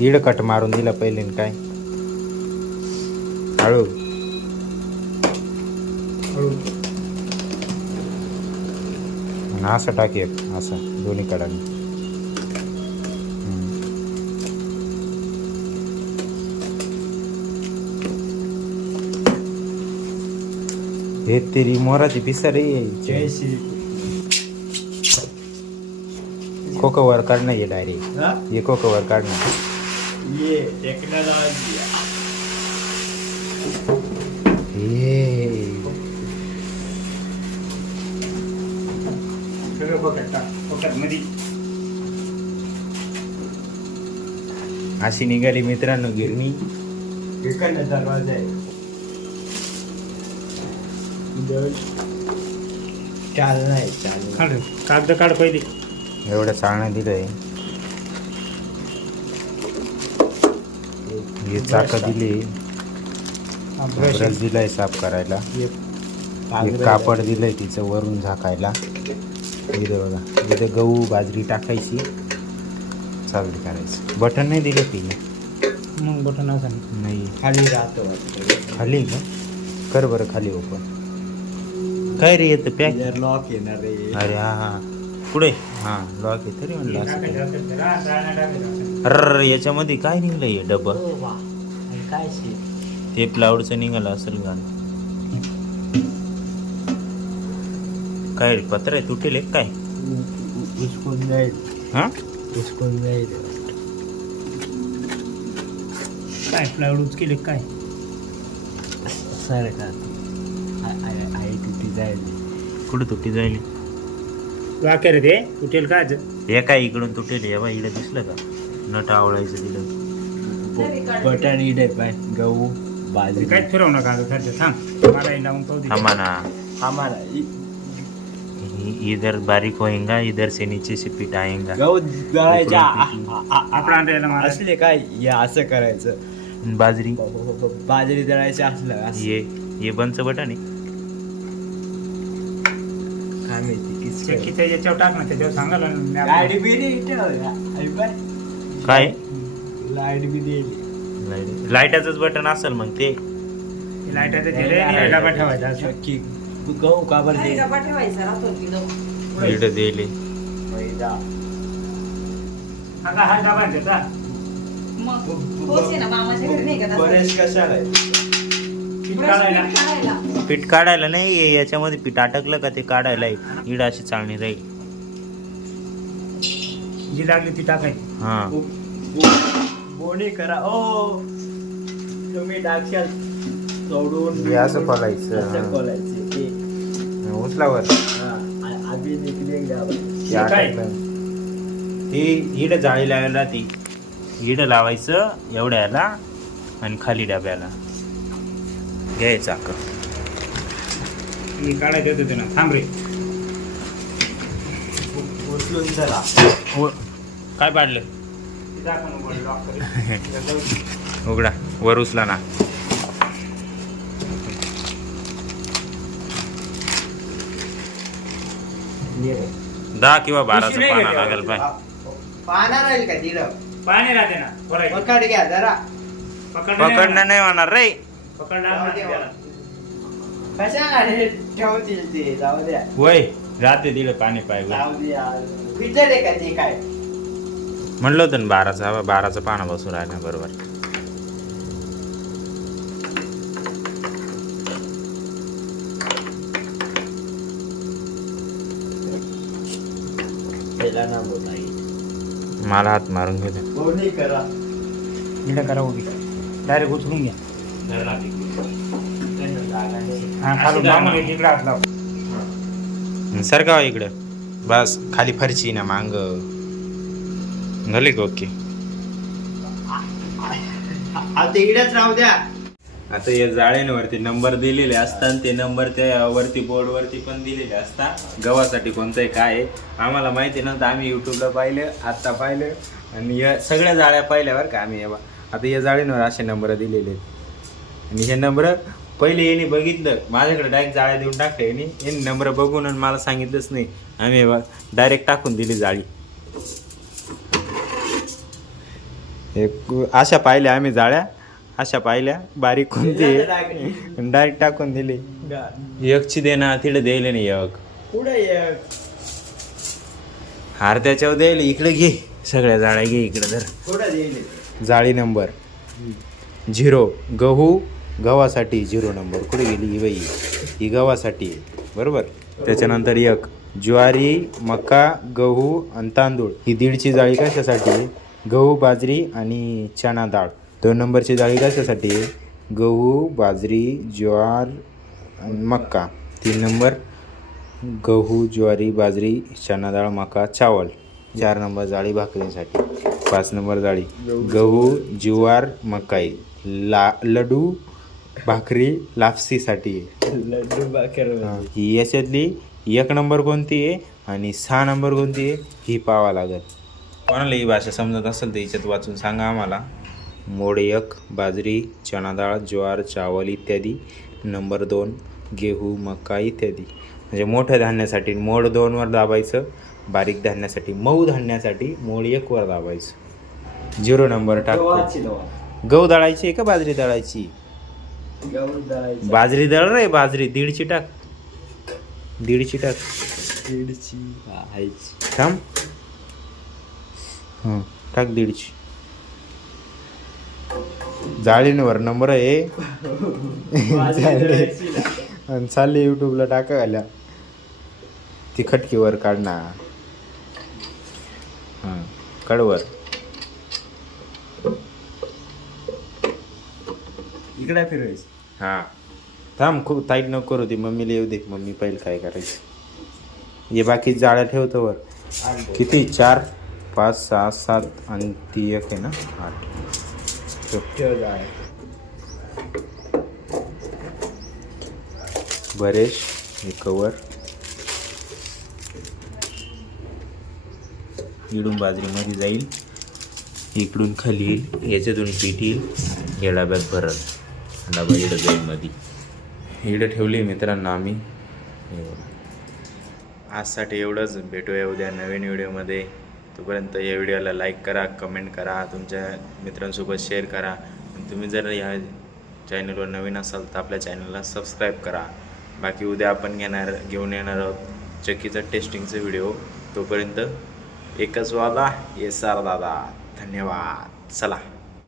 इड cut मारून दिला पहिले काय? हळू. असं टाक असं दोन्ही कडाने. हे तेरी मोराची पिसर जय श्री कोकोवर काढणं ये डायरेक्ट हा? कोकोवर काढणं. ये टेक्नॉलॉजी सगळं पकड टाक पकडमध्ये अशी निघाली मित्रांनो गिरणी. इकडनं दरवाजा आहे. दोन चालना आहे चालना काढ कागद काढ पहिले. एवढं चालणं दिलंय. हे चाक दिली. ब्रश दिलाय साफ करायला. हे कापड दिलंय तिचं वरून झाकायला. इथं बघा. इथं गहू बाजरी टाकायची. चालू करायचं. बटन नाही दिलं तिने. मग बटन असं नाही. खाली राहतो खाली का? कर बरं खाली ओपन काय रे येतं पॅक लॉक येणार आहे अरे हा हा. पुढे. हा लॉक आहे तरी म्हणलं असं याच्यामध्ये काय निघलं हे डब्बा ओ वा. आणि काय ते प्लाऊडचं निघालं असेल गाणं. काय रे, पत्र आहे तुटेल एक काय? उचकून जाईल. हा? उचकून जाईल. काय प्लायवूड केले काय? सर का? आहे तिथे जाईल. कुठं तुटी जाईल? वाक्य रे ते उठेल काय हे काय इकडून तुटेल? हे बा इकडे दिसलं का? नट आवळायचं दिलं बटन इडे पाय गहू बाजरी. काय फिरव नका सध्या थांब. मला हे लावून पाहू दे. थांबा ना. इ- इ- इधर बारीक होएगा इधर से नीचे से पीठ आएगा गहू गळायच्या आ- आ- आ- आपला अंड्याला मारा. असले काय? हे असं करायचं. बाजरी. बाजरी दळायचं असलं असं ये ये बंदचं बटन आहे. काय माहिती? चक्कीच्या याच्यावर टाक ना त्याच्यावर सांगायला ना लाइट आपलं- बी. काय? लाइट बी दिली लाईटाचंच बटन असेल मग ते. ते लाईटाचं आणि डबा ठेवायचा असं. तू गहू का बरं आणि दे डबा ठेवायचा राहतो दिले मैदा. हा डबा आहे त्याचा. मग तोच आहे ना मामाच्या घरी नाही का तसा? बरेच कशाला आहे? पीठ काढायला पीठ नाही याच्यामध्ये पीठ अटकलं का ते काढायला इड अशी चालणी राहील जी लागली ती टाकायची हा बो- बो- बोनी करा ओ तुम्ही टाकशाल सोडून हे असं खोलायचं, असं हा. खोलायचं. ते- उचलावर हा. आ- आधी निघले गावात. ते काय? अटकलं. ती इड जाळी लावायला ती इड लावायचं एवढ्या याला आणि खाली डब्याला घ्यायचं अक्क मी काढायचं होतं ते ना. थांब रे. उचलून चला. काय पाडलं. उघडा. वर उचला ना. ये. दहा किंवा बाराचं पाना. लागेल पाय पाहणार राहील का तिला पाणी राहते ना. पकड घ्या जरा. पकडणं नाही होणार रे. पकडलं जाऊ नाही दे त्याला. कशा गाडी ठेवतील ते? जाऊ द्या. वय राहते दिलं पाणी पाय जाऊ द्या विचार आहे का ते काय? म्हणलं होतं ना बाराचा बाराचा पाना बसून राहिला बरोबर. पहिला ना बोलाय. मला हात मारून घेऊ दे. बोलणी करा. हिला करा उभी. डायरेक्ट उचलून घ्या. त्यांना जागा नाही. हा खालून मामून एक इकडे हात लाव. सर का इकडं? बस खाली फरची ना मांग. झाली का ओके? आता इकडेच राहू द्या. आता या जाळ्यांवरती नंबर दिलेले असतात ते नंबर त्या वरती बोर्ड वरती पण दिलेले असतात. गव्हासाठी कोणतंही काय आहे आम्हाला माहिती नव्हतं. आम्ही युट्यूबला पाहिलं आत्ता पाहिलं. आणि या सगळ्या जाळ्या पाहिल्यावर का आम्ही आता या जाळींवर असे नंबर दिलेले आहेत. आणि हे नंबर पहिले यांनी बघितलं माझ्याकडे डायरेक्ट जाळ्या देऊन टाकले यांनी. यांनी नंबर बघून आणि मला सांगितलंच नाही आम्ही डायरेक्ट टाकून दिली जाळी. एक अशा पाहिल्या आम्ही जाळ्या अशा पाहिल्या बारीक कोणती डायरेक्ट टाकून दिली. एकची दे ना तिकडे द्यायला नाही एक. हार त्याच्यावर द्यायला इकडे घे. सगळ्या जाळ्या घे इकडे येईल जाळी नंबर. झिरो. गहू गव्हासाठी झिरो नंबर. कुठे गेली ही बाई? ही गव्हासाठी. बरोबर? त्याच्यानंतर एक. ज्वारी मका गहू आणि तांदूळ. ही दीडची जाळी कशासाठी? गहू बाजरी आणि चणा डाळ. दोन नंबरची जाळी कशासाठी? गहू बाजरी ज्वार मका. मक्का तीन नंबर. गहू ज्वारी बाजरी चणा डाळ मका चावल. चार नंबर जाळी भाकरीसाठी. पाच नंबर जाळी. गहू ज्वार मकाई. ला लडू भाकरी लापसीसाठी. आहे. लड्डू बाकर हा, याच्यातली एक नंबर कोणती आहे आणि सहा नंबर कोणती आहे ही पावा लागेल. कोणाला ही भाषा समजत असेल तर याच्यात वाचून सांगा आम्हाला. मोड एक बाजरी चणा डाळ ज्वार चावल इत्यादी. नंबर दोन गेहू मका इत्यादी. म्हणजे मोठ्या धान्यासाठी मोड दोनवर दाबायचं बारीक धान्यासाठी मऊ धान्यासाठी मोड एकवर दाबायचं. झिरो नंबर दवा गहू दळायची आहे का बाजरी दळायची? गहू दळायचा बाजरी दळ रे बाजरी. दीडची टाक. दीडची टाक. दीडची. थांब. हं, टाक दीडची. जाळींवर नंबर आहे आणि चालले युट्यूबला टाका घाल्या ती खटकीवर काढणार. हां कडवर इकडे फिरवायची हां. थांब खूप ताईट नको करू ती मम्मीला येऊ दे. मम्मी पाहिजे काय करायचं? हे बाकी जाळ्या ठेवतो वर. किती? चार पाच सहा सात आणि ती एक आहे ना? आठ. ठेव. बरेश हे कवर इकडून बाजरीमध्ये जाईल. इकडून खाली येईल. याच्यातून पीठ येईल. या डब्यात भरल. डबा इकडं जाईल मध्ये इकडे ठेवली मित्रांनो आम्ही. आजसाठी एवढंच. भेटूया उद्या नवीन व्हिडिओमध्ये. तोपर्यंत या व्हिडिओला लाईक करा कमेंट करा तुमच्या मित्रांसोबत शेअर करा. आणि तुम्ही जर ह्या चॅनलवर नवीन असाल तर आपल्या चॅनलला सबस्क्राईब करा. बाकी उद्या आपण घेणार घेऊन येणार आहोत चक्कीचा टेस्टिंगचा व्हिडिओ तोपर्यंत एकच वादा येसार दादा. धन्यवाद. चला.